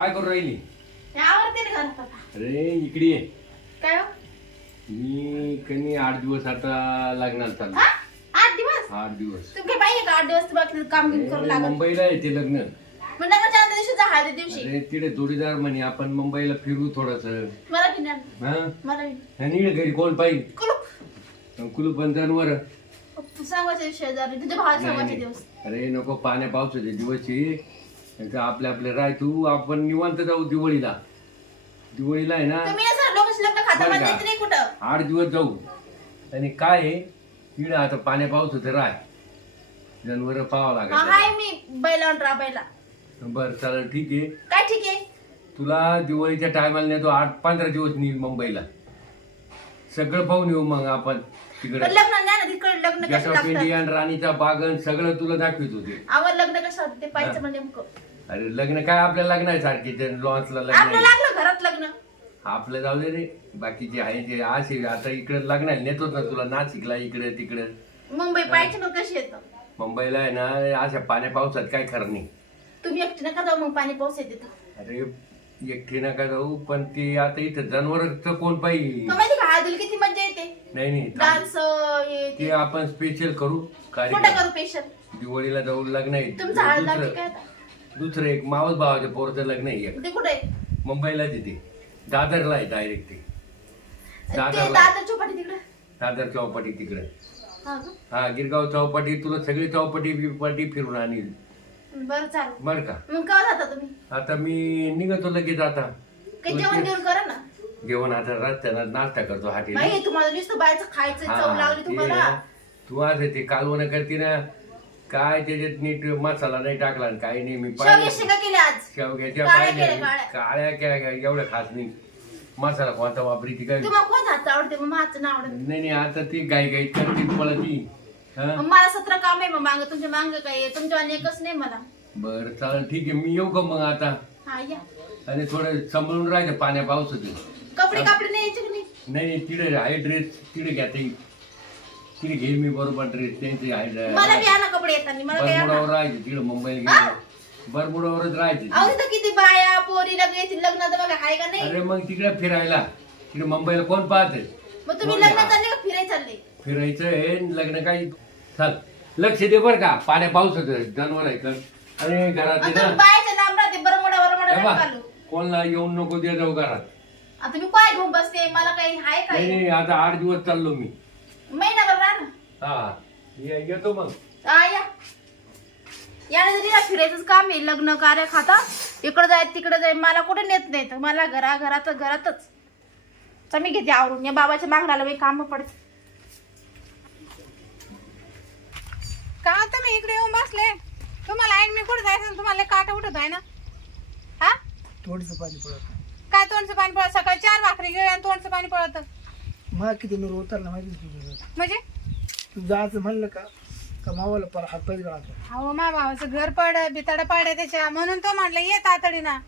काय करू राहिली? आवडते ना घरात आता. अरे इकडे ये. काय हो? मी कनी आठ दिवस आता लग्नाला चाललो हा? आठ दिवस? आठ दिवस. तुम्ही काय पाहिजे का आठ दिवस तुम्हाला काम बिम करू अरे, लागत मुंबईला येते लग्न. मग लग्नाच्या आदल्या दिवशी जा हळदी दिवशी. अरे तिथे जोडीदार म्हणे आपण मुंबईला फिरू थोडस. मला हा? आणि इकडे घरी कोण पाहिजे? कुलूप. कुलूप बंधनवर सांगायचे शेजारी तुझ्या सांगायचे दिवस. अरे नको पाण्या पावसाचे दिवस तर आपल्या आपल्या राय तू आपण निवांत जाऊ दिवाळीला. दिवाळीला आहे ना तुम्ही असं लोकांशी लग्न खाता बरं का? येत नाही कुठं? आठ दिवस जाऊ. आणि काय आहे? आता पाण्या पाऊस होतं राय. जनावर पाहावं हा लागेल हाय मी बैलावर राबायला. बरं चालेल ठीक आहे. काय ठीक आहे? तुला दिवाळीच्या टायमाला नेतो आठ पंधरा दिवस नेईल मुंबईला. सगळं पाहून येऊ मग आपण. तिकडे. पण लग्न नाही ना तिकडे लग्न गेट कसं ऑफ लागतं? इंडिया आणि राणीचा बागन सगळं तुला दाखवित होते लग्न कसं होतं? ते पाहिजे म्हणजे नेमकं अरे लग्न काय आपल्या लग्न आहे सारखे? ते लॉन्सला लग्न आपलं आहे. लागलं घरात लग्न. आपलं जाऊ दे रे. बाकीचे आहे ते असे आता इकडे लग्न आहे. नेतोच ना तुला नाशिकला इकडे तिकडे. मुंबई पाहिजे ना कशी येतं? मुंबईला आहे ना अशा पाण्या पावसात काय खरं नाही. तुम्ही एकटी नका जाऊ मग पाणी पाऊस येते तर? अरे एकटी नका जाऊ पण ते आता इथं जनावरचं कोण पाहिजे तो माहिती का? हळदीला किती मजा येते. नाही नाही थांब. डान्स हे ते आपण स्पेशल करू कुठं कार्यक्रम. करू पेशल दिवाळीला जाऊ लग्न आहे. तुमचं हळद लागते दुसरं आता? दुसरं एक मावस भावाच्या पोरचं लग्न आहे एक. ते कुठे आहे? मुंबईला तिथे दादरला आहे डायरेक्ट ते. ते दादरला दादर चौपाटी तिकडे? दादर चौपाटी तिकडे. हा का? हा गिरगाव चौपाटी तुला सगळी चौपाटी बिपाटी फिरून आणील. बरं चालेल. बर का? मग केव्हा जाता तुम्ही? आता मी निघतो लगेच आता. काही जेवण जेवण करा ना. जेवण आता रस्त्याला नाश्ता करतो हाटी बाई तुम्हाला नुसतं बाहेरचं खायचं चव तुम्हाला. तू आज ते कालवण करते ना. काय त्याच्यात नीट मसाला नाही टाकला आणि काही नाही मी शेवगे पाहिलं. शेंगा केल्या आज? शेवग्याच्या काळ्या पाहिल्या. केल्या, काळ्या. काळ्या काय काय एवढ्या खास नाही. मसाला कोणता वापरी ती काय? तुम्हाला कोण आवडते? मग माझं नाव आवडत. नाही नाही आता ती गाई गाई करते मला ती हा? मग मला सतरा काम आहे मग मांग तुमच्या मांग काय आहे? तुमच्या आणि एकच नाही मला. बरं चालेल ठीक आहे. मी येऊ का मग आता? हा या. आणि थोडं सांभाळून राहायचं पाण्या पावसाचं. कपडे कापडे नाही की नाही? तिकडे आहे ड्रेस तिकडे घ्या ते तिकडे घेईल मी बरोबर ड्रेस त्यांचे मला आहे बी आणा कपडे येताना मला काय आणा. बरमुडावर राहायचे तिकडे मुंबईला हा? गेले बरमुडावरच राहायचे. अहो तिथं किती बाया पोरी लग्न येतील लग्नाचं बघा हाय का नाही? अरे मग तिकडे फिरायला. तिकडे मुंबईला कोण पाहते? मग तुम्ही कोण लग्न आहे? चालले का? फिरायला चालले? फिरायचं आहे लग्न काही चाल. लक्ष दे बर का पाण्या पावसाचं जनावर आहे कर अरे घरात आहे आता तुम्ही ना बायाच्या लांब राहते बरं मोडा बरं मोडा हे बा, चालू. कोणाला येऊन नको दे जाऊ घरात. आता मी पाय घेऊन बसते मला काही हाय नाही काय नाही आता आठ दिवस चाललो मी. महिनाभर राहा ना हा ये- येतो मग. या. याने जरी ना फिरायचंच काम आहे लग्न कार्य खाता इकडं जाय तिकडे जाय मला कुठे नेत नाही तर मला घरा घरात घरातच. तर मी घेते आवरून. या बाबाच्या मागणाला बाई काम पडत. का तुम्ही इकडे येऊन बसले? तुम्हाला ऐक मी कुठे जायचं तुम्हाला काटा उठत आहे ना? हा? थोडंसं पाणी पडत काय तोंडचं पाणी पळत सकाळी चार भाकरी घेऊ आणि तोंडचं पाणी पळत मला किती नूर उतरला माहिती तुझं? म्हणजे? तू जायचं म्हणलं का? का मावाला पर हात गळाचा अहो मा भावाचं घर पड बिताड पाड त्याच्या. म्हणून तो म्हटलं ये तातडी ना.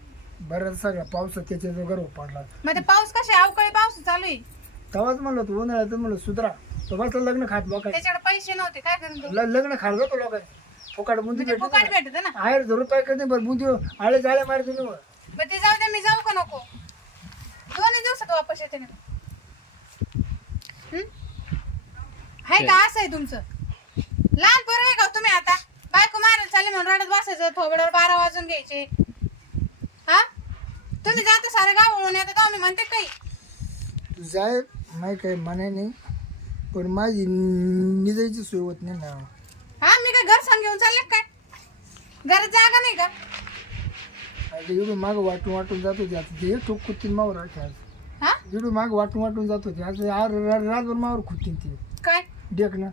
बरं सगळ्या पावसात त्याच्या जो गर्व पडला. मग ते पाऊस कसे अवकाळी पाऊस चालू आहे. तेव्हाच म्हणलं तू उन्हाळ्यात म्हणलं सुधरा. तो बसला लग्न खात लोकांनी. त्याच्याकडे पैसे नव्हते. काय करून? ल- लग्न खात जातो लोकांनी. फुकाट बुंदी म्हणजे फुकाट भेटत भेटत ना? आहे जरूर काय करते बरं बुंदी आळे जाळे मारतो तुम्ही. मग ते जाऊ दे मी जाऊ का नको? दिवसात वापस येते ना. हं? आहे का असं आहे तुमचं? लहान पोरं आहे का हो तुम्ही आता? बायको मारायला चालले म्हणून रडत बसायचं थोबड्यावर बारा वाजून घ्यायचे. हा? तुम्ही जाता सारे गाव ओळून येतात तेव्हा मी म्हणते काही. तू जाय माही काही म्हणे नाही पण माझी निजायची सोय होत नाही ना. काय घर सांग घेऊन चालले का काय? घरात जागा नाही का? आता एवढं मागं वाटून वाटून जात होते. आता ते ठोक कुत्तीन मावर आज. हा? एवढं मागं वाटून वाटून जात होते. आज रा- रातभर मावर खुत्तीन ते. काय? डेक ना.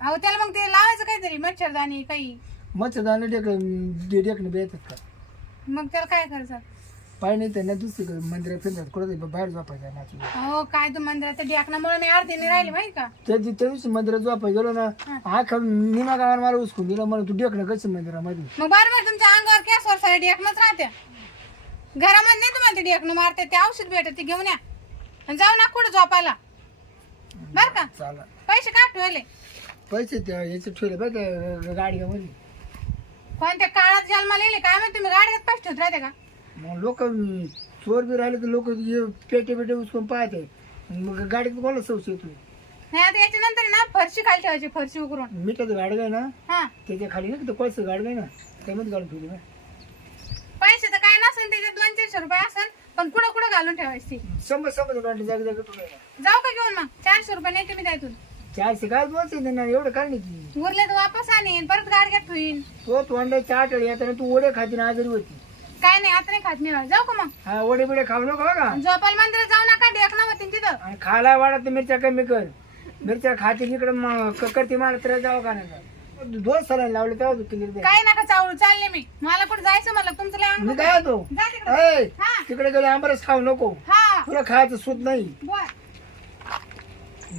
अहो त्याला मग ते लावायचं काहीतरी मच्छरदाणी काही. मच्छरदाने डेक डेकनं बेतात का? मग त्याला काय करायचं? पाय नाही त्यांना दुसरीकडे मंदिरात फिरतात कुठं बाहेर झोपायचं नाचून हो काय तू मंदिराच्या ढ्याकणामुळे मी अर्धीने राहिली माहिती का? त्या दि- त्या दिवशी मंदिरात झोपाय गेलो ना हा. खा निमा गावाला मला उचकून दिला म्हणून तू डेकणं कसं मंदिरामध्ये? मग बरोबर तुमच्या अंगावर केसवर सारे ढेकणच राहत्या घरामध्ये नाही तुम्हाला ते ढेकणं मारते ते औषध भेटत ते घेऊन या. आणि जाऊ ना कुठं झोपायला. बर का? चाला पैसे का ठेवले? पैसे त्या याचे ठेवले बघ गाडीमध्ये. कोणत्या काळात जन्माला येले काय माहिती तुम्ही गाडीत पैसे ठेवत राहते का? मग लोक चोर बी राहिले तर लोक पेटे पेटे उचकून पाहते. मग गाडीत कोणाला सवशी येतो नाही आता याच्यानंतर ना फरशी खाली ठेवायची फरशी उकरून. मिठाचं गाडगं आहे ना? हा. त्याच्याखाली ना ते कोळचं गाडगं आहे ना? त्यामध्ये घालून ठेवली ना. पैसे तर काय नसेल त्याच्यात दोन चारशे रुपये असेल पण कुठं कुठं घालून ठेवायची? समज समज गाडी जागी जागी ठेवली जाऊ का घेऊन मग? चारशे रुपये नाही तुम्ही द्यायतून चारशे काय बोलते ना एवढं काय नाही की? उरले तर वापस आणीन परत गाडग्यात ठेवीन तो तोंडा चाट येताना तू ओढे खाती ना आजारी होती. काय नाही आता नाही खात मी जाऊ का मग? हा ओढे बिडे खाऊ नको बघा. झोपाल मंदिरात जाऊ नका ढेकणं होतीन तिथं. आणि खायला वाढत मिरच्या कमी कर. मिरच्या खाते इकडे क- करते मला तर जावं का नाही दोन सलाईन लावले तेव्हा तू क्लिअर दे काय नका चावू चालले मी. मला कुठे जायचं मला तुमचं लय मी काय होतो? जा तिकडे. ऐ, हा. तिकडे गेलो आंबरस खाऊ नको. हा. तुला खायचं सूत नाही. बोल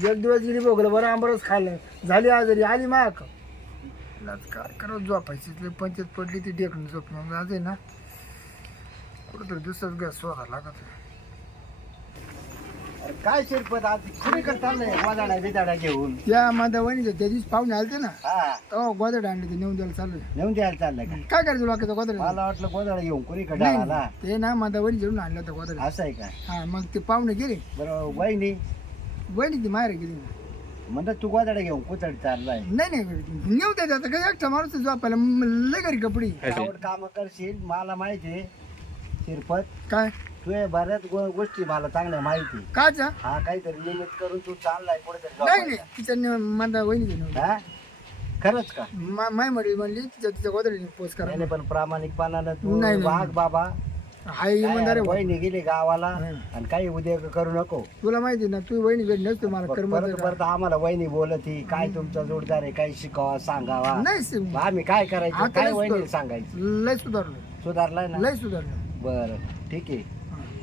एक दिवस गेली बघलं बरं आंबरस खाल्लं. झाली आजारी आली माक काय करत झोपायची तिथली पंचायत पडली ती टेकून झोपणं. जाते ना कुठंतरी दुसरंच गॅस स्वतः लागत अरे काय शिरपत आज? कुणीकडे चाललंय वादाडा बिदाडा घेऊन? त्या माझ्या वहिनीच्या त्या दिवशी पाहुणे आलते ना हा. तेव्हा गोदड आणले ते नेऊन द्यायला चालू आहे. नेऊन द्यायला चाललंय का? काय करायचं गोदड? मला वाटलं गोदाडा घेऊन कुणीकडे आला ते ना माझ्या वहिनी जेवून आणलं होतं गोदड. असं आहे का? हा मग ते पाहुणे गेले. बरं वहिनी? वहिनी ती माहेर गेली म्हणतात तू गोदाडा घेऊन कुठं चाललाय? नाही नाही नेऊ द्यायचं आता काय एकटा माणूस झोपायला म- लय घरी कपडे. आवड काम करशील मला माहिती आहे. शिरपत काय? तू हे बऱ्याच गो- गोष्टी मला चांगल्या माहिती. आहे. काचा हा काहीतरी निमित्त करून तू चाललाय कुठेतरी नाही नाही झोपायला. तिच्या माझ्या वहिनी गेली हा? खरंच का? माय म्हणली म्हणली तिच्या तिच्या गोदडीने पोच करा. नाही पण प्रामाणिकपणानं तू नाही, नाही. वाघ बाबा. हाय इमानदार आहे. वहिनी गेली गावाला. आणि काही उद्या करू नको. तुला माहिती ना तू वहिनी घरी नसतो मला कर्म परत परत आम्हाला वहिनी बोलत ही काय तुमचा जोडदार आहे काही शिकावा सांगावा. नाही मग आम्ही काय करायचं? आता काय लय वहिनी सुधार- सांगायचं? लय सुधारलं सुधारलाय ना? लय सुधारलं बर ठीक आहे.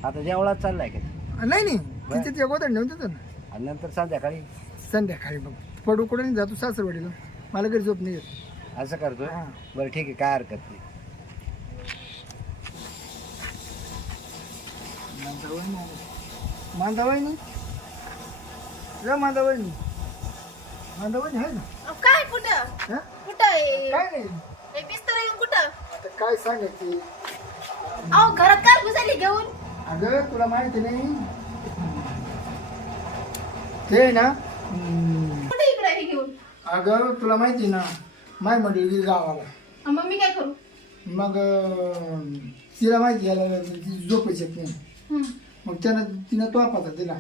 आता जेवढा चाललाय का? नाही नाही. तिच्या गोदड नेऊन देतो ना. आणि नंतर संध्याकाळी? संध्याकाळी बघ. पडू कुठे जातो सासरवाडीला. मला घरी झोप नाही येत. असं करतोय? हा. बरं ठीक आहे. काय हरकत नाही. जा आहे ना? अहो, काय कुठं? हा? कुठं आहे? काय नाही. हे बिस्तर घेऊन कुठं? आता काय सांगायचे? अहो घरात काय घुसायली घेऊन. अगं तुला माहिती नाही. ते ना हम्म, कुठे इकडे हे घेऊन? अगं तुला माहिती ना माय गेली गावाला. अहो, मग मी काय करू? मग अं, तिला माहिती याला ती झोपायची येत नाही. हं. मग त्यानं तिनं तो पता दिला.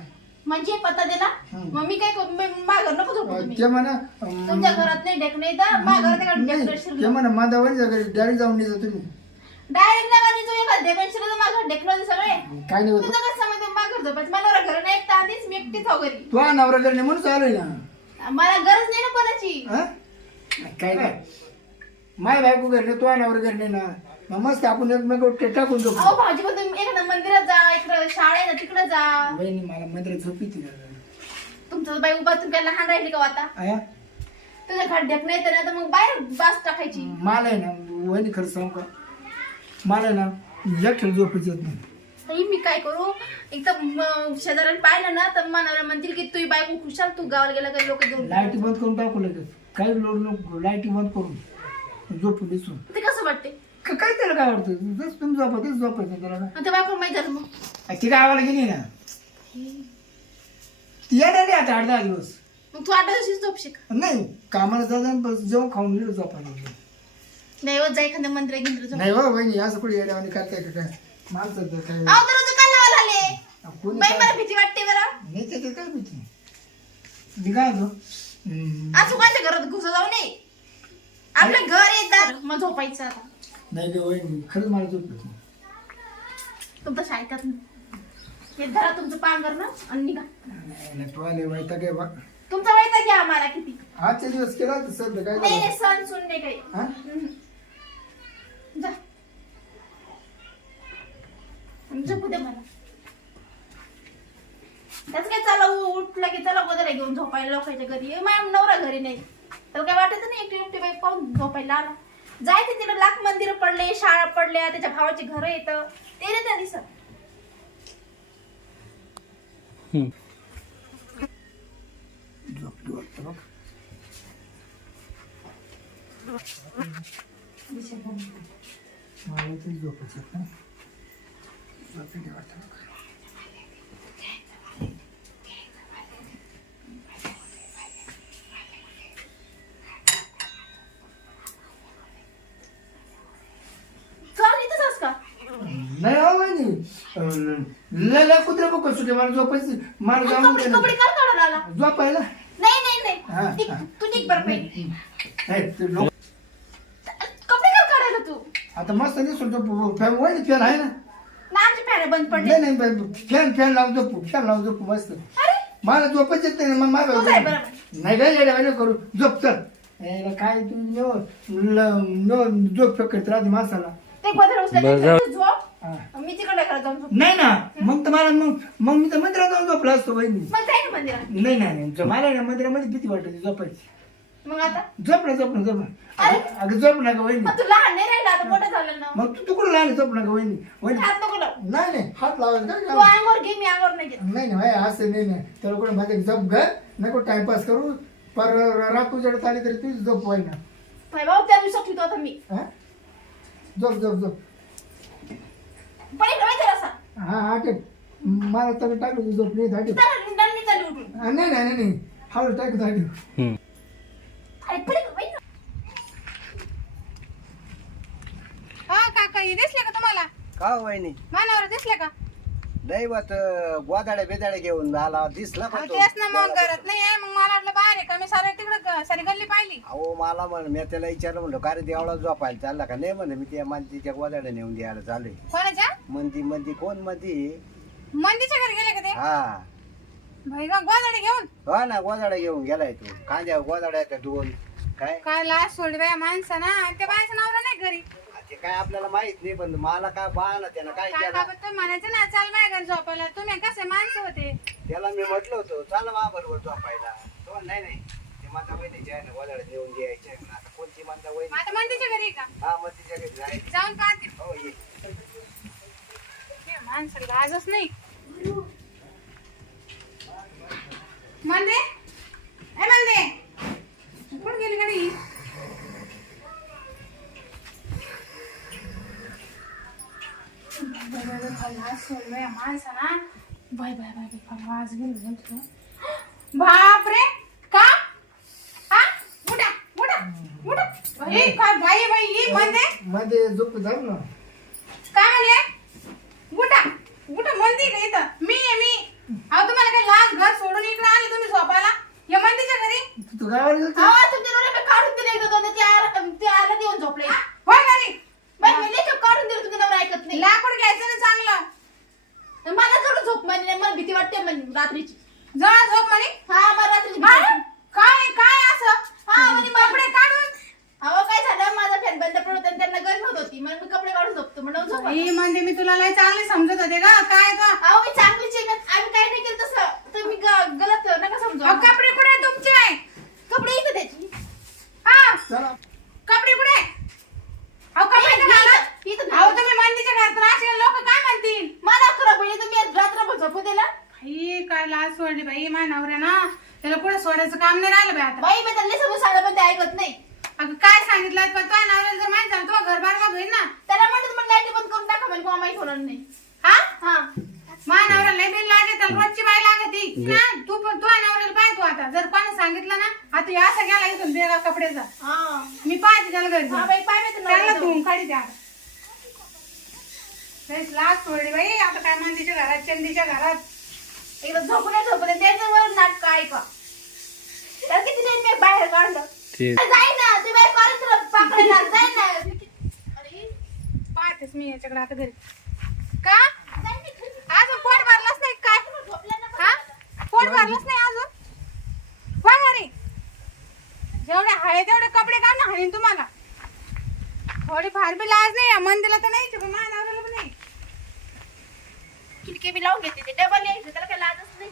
म्हणजे पत्ता दिला? हं. मग मी काय करू? मी- माझ्या घर नको झोपू अं, तुम्ही ते म्हणा अं, तुमच्या घरात नाही डेक नाही तर माझ्या घरात नाही, डेकोरेशन ते म्हणा मांदावणी घरी डायरेक्ट जाऊन नाही तुम्ही. डायरेक्ट नका डेकोरेशन माझ्या घर डेकलं सगळे. काय नाही होत. तुझं कसं समजतं माझ्या घर झोपायचं मला घर नाही एकटा आधीच मी एकटीच हो घरी. तू हा नवरा करणे म्हणून चालू ना. मला गरज नाही ना कोणाची. हा? काय नाही. माय बायको नाही, तू हा नवरा करणे ना. मग मस्त आपण एकमेक टाकून अहो झोपू. भाऊजी पण तुम्ही एखाद्या मंदिरात जा इकडं शाळेत तिकडे जा. बहिणी मला मंदिरात झोपी ती तुमचं बाई उभा तुम्ही काय लहान राहिली का आता? आया? तुझ्या खड्ड्यात नाही तर नाही तर मग बाहेर बास टाकायची. मला आहे ना वहिनी खरं सांगू का? मला ना एकट्याला झोपायची येत नाही. ताई, मी काय करू? एकदम शेजाऱ्याला पाहिलं ना तर मनाला म्हणतील की तुझी बायको खुशाल तू गावाला गेला का लोक घेऊन लाइट बंद करून टाकू लगेच. काही लोड नको लाईटी बंद करून झोपू दिसून. ते कसं वाटते का- काय त्याला काय वाटतं जसं तुम्ही झोपा तेच झोपायचं त्याला काय आणि ते बायको माहीत झालं मग. आ, ती गावाला गेली ना. ती येणार नाही आता आठ दहा दिवस. मग तू आठ दिवशी झोपशील का? नाही कामाला जाता बस जेवण खाऊन गेलो झोपायला नाही होत जा नाही हो वहिनी असं कुठे करताय का काय? माणसं तर काय अहो कोणी बाई मला भीती वाटते बरं. नाही त्याच्यात काय भीती? मी काय होतो हम्म, आज कोणाच्या घरात घुसा जाऊ नये. आपलं घर येतात मग झोपायचं आता. नाही ग वहिनी खरंच मला झोप येते. तुमचं शाळेत हे धरा तुमचं पांघर ना आणि निघा. नाही नाही, वैताग आहे बा. तुमचा घ्या आम्हाला किती. आजच्या दिवस केला तर सध्या काय नाही झालं? नाही सण सुन नाही काही. हा? हम्म. जा. झोपू दे मला. त्याच काय चला उठला की चला घेऊन झोपायला लोकांच्या घरी. माझ्या नवरा घरी नाही. तर काय वाटत नाही एकटी एकटी बाई पाहून झोपायला आला? जायचे तिला लाख मंदिर पडले शाळा पडल्या त्याच्या भावाची घर येतं. ते नाही त्या दिसत. झोपली वाटतं बघ. मला तरी झोपायचं नाही. झोपेली वाटतं. का नाही हो वहिनी लय लय कुत्रे बघ सुटे मला झोपायची मला जाऊन कपडे. कपडे कर काढून आला झोपायला नाही नाही हा, नाही ती- हा. तू निघ बरं नाही, ते लोक- कपडे कर काढायला तू आता मस्त दिसून झोपू फॅन वहिनी फॅन आहे ना? फॅन बंद पडले. नाही नाही फॅन फॅन लावून झोपू फॅन लावून झोपू मस्त. अरे! मला झोपच येत नाही मग तू नाही काय येड्या वाणी करू. झोप चल. ए, काय तू नो ल- नो झोप फेकत राहते माणसाला. ते गोदर बरं, जाऊ. उचल झोप. हा. मी तिकडे घरात जाऊन झोप नाही ना मग तर मला मग मग मी तर मंदिरात जाऊन झोपला असतो बहिणी मग जाय ना मंदिरात. नाही नाही मला ना मंदिरामध्ये भीती वाटते झोपायची. मग आता? झोप ना ना अगं- ना ग वहिनी. मग तू लहान नाही राहिला आता मोठं झालं ना? मग तू तुकडं लहान झोप ना ग वहिनी. वहिनी हात नको लावू. नाही नाही हात काय तू? अंगावर घे मी अंगावर नाही घेत. नाही नाही भाई, असं नाही नाही. कोणी झोप घे नको टाइमपास करू. पर रात उजेडत आली तरी तुझी झोप व्हाय ना भाई भाऊ त्या दिवसात ठेवतो आता मी. हा? झोप झोप झोप. पण इकडे माहिती असा हा हा टेप मला तर टाकू झोप नाही धाटी नाही नाही नाही नाही. हळू टाकू धाटी अरे पडे गं, बाई ना. हा काका हे दिसले का तुम्हाला? का हो वहिनी? मानावर दिसले का? दैवत गोदाडे बेदाडे घेऊन आला दिसला का अहो, तो? तेच ना मग घरात नाही आहे मग मला वाटलं बाहेर आहे का? मी सारे तिकडे सारी गल्ली पाहिली. अहो मला म्हण मी त्याला विचारलं म्हणलं का रे देवळा झोपायला चालला का? नाही म्हणे मी त्या मंदीच्या गोदाडे नेऊन द्यायला चालू कोणाच्या? मंदी मंदी कोण मंदी? मंदीच्या घरी गेले का ते? हा. भाई गोदाडे घेऊन? हो ना गोदाडा घेऊन गेलाय तू. कांद्या गोदाड्या त्या दोन? काय? काय लाज सोडली बाया माणसं ना त्या बायचं नवरा नाही घरी. ते काय आपल्याला माहीत नाही पण मला काय पाहा त्यानं काय काय केलं? का तुम्ही म्हणायचं ना चाल माझ्या घरी झोपायला. तुम्ही कसे माणसं होते? त्याला मी म्हटलं होतं चला मा बरोबर झोपायला. तो नाही नाही ते माता वहिनीची आहे ना गोदाडा नेऊन द्यायचे आहे. आता कोणती माता वहिनी? आता मंदीच्या घरी का? हा मग तिच्या घरी जायचं जाऊन पाहते. हो ये. हे माणसं लाजच नाही मंदे ए मंदे कुठं गेली गाडी माणसा ना बाय बाय बाय बाय. वाज गेलो बापरे! का? हा? उठा उठा उठा. हे काय बाई बाई ही मंदे? मध्ये झोप जाऊ ना. काय म्हणले उठा उठा मंदिर आहे इथं. मी आहे मी. अहो तुम्हाला काय लाज घर सोडून इकडे आले तुम्ही झोपायला? या मंदिरच्या घरी? तू गावाला गेलती तुमच्या नवऱ्याला काढून दिले एकदा दोनदा, ते आला- ते आला देऊन झोपले होय घरी बाई, मी लेकरं काढून दिलं तुमच्या नवरा ऐकत नाही लाकूड घ्यायचं ना चांगलं मला जवळ झोप म्हणजे नाही, मला भीती वाटते म्हणे रात्रीची जवळ झोप म्हणे हा मला रात्रीची भीती काय वाटते. काय काय असं हा म्हणजे मला कपडे काढून अहो काय झालं माझा फॅन बंद पडत आणि त्यांना गरम होत होती मग मी कपडे काढून ही म्हणजे मी तुला लय चांगली समजत होते का काय का अहो मी चांगली चिकन आम्ही काय नाही केलं तसं. तुम्ही ग- गलत नका समजू. अहो, कपडे कुठे आहे तुमचे? कपडे इथं त्याची हा? चला. कपडे कुठे आहे? अहो कपडे इथं- तर घाला. इथं- अहो तुम्ही मंदीच्या घरात राहशील लोक काय म्हणतील? मला खरं तुम्ही आज रात्रभर झोपू दिला. ही काय लाज सोडली बाई माझ्या नवऱ्या ना त्याला कुठे सोडायचं काम नाही राहिलं बाई आता. बाई मी त्यांना समोर पण ते ऐकत नाही. अगं काय सांगितलं पण तुझ्या नवऱ्याला जर माहीत झालं तुझं घर बारका होईल ना त्याला म्हणत मग लाइट म्हणजे कोणा माहीत होणार नाही. हा? हा. नवऱ्याला लय बिल लागे त्याला रोजची बाई लागती. ना तू पण तुझ्या नवऱ्याला पाय तू आता. जर कोणी सांगितलं ना आता हे असं गेला इथून बेगा कपड्याचा हा. मी पाहते त्याला घरी हा. बाई पाय मी त्याला तुला धुवून काढी द्या लयच लाज सोडली बाई. आता काय मंदीच्या घरात चंदीच्या घरात. एकदा झोपून नाही झोपून त्याच्यावर नाटक ऐका. त्याला किती नाही मी बाहेर काढलं. ते जाय ना ते ना अरे पाहतेच मी याच्याकडे आता घरी. का? अजून पोट भरलाच नाही काय हा? पोट भरलाच नाही अजून? पण अरे जेवढे हळे तेवढे कपडे का ना हळीन तुम्हाला. थोडी फार बी लाज नाही या मंदीला तर नाही पण माझ्या पण नाही. खिडकी बी लावून घेते ते. डबल यायचं त्याला काही लाजच नाही.